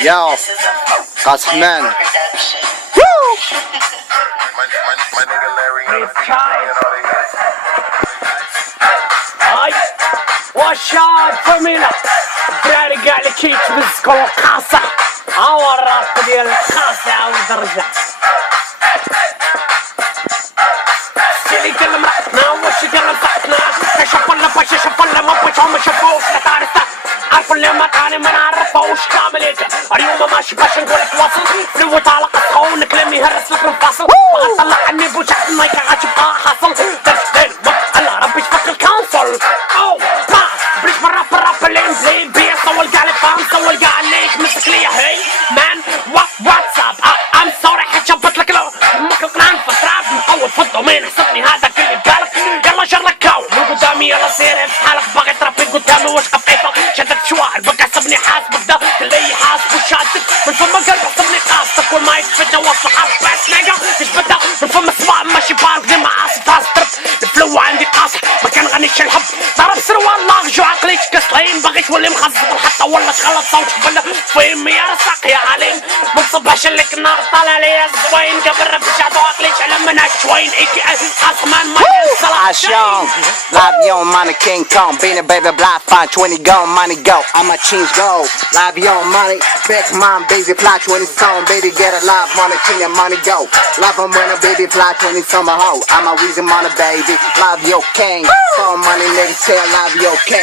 Yo, Kasman. والشاب فمينا براري قاع لكيت بزكو خاصة عورات ديال الخاصة عاود درجة سيلي ديال مرأتنا وشي ديال نصحتنا كشف ولا باش شف ولا ما بغيتو ما شافوش لا تعرفنا عارفو اللي ما كاني ما نعرفوش كاملين اليوم ماشي باش نقولك واصل في الوطالة قصعون كلامي يهرس لك الفاصل بغا نطلع عني بوش تحت المايك غتبقى حاصل درت دين على ربي تفك الكونسول او ما بريش مرة بالراب اللي مزين بيه صول كاع لي فام صول كاع عليك مسك ليا هي مان واتساب ام سوري حيت شبت لك مخلقنا نفس راب نقود في الدومين حسبني هذاك اللي ببالك يلا جر لك كاو من قدامي يلا سير بحالك باغي تربي قدامي واش خفيفة شدك شوار بقى حسبني حاسبك دا اللي حاسب وشادك من فما قلب حسبني قاصدك والما يتفتى وصل حبات ناقة تثبتها من فما صباع ماشي بارك زي ما عاصف هاسترب الفلو عندي قاصح ما كنغنيش الحب ضرب سروال لاغجو عقليت كسلين باغي تولي مخزق الحطة ولا تخلط صوتك بلا فهم يا رزاق يا عليم منصبحش لك النار طالع ليا الزوين قبل ربي جعدو عقليت على منهج شوين ايكي قاسمان ما ينصلح Ashong, live yo, money King Kong, being a baby black fine, 20 go, money go, I'ma change go, live yo, money, back mom, baby fly, 20 song, baby get a lot, money king and money go, love them when a baby fly, 20 summer hoe, I'm a reason money baby, live yo king, so money nigga tell live yo king.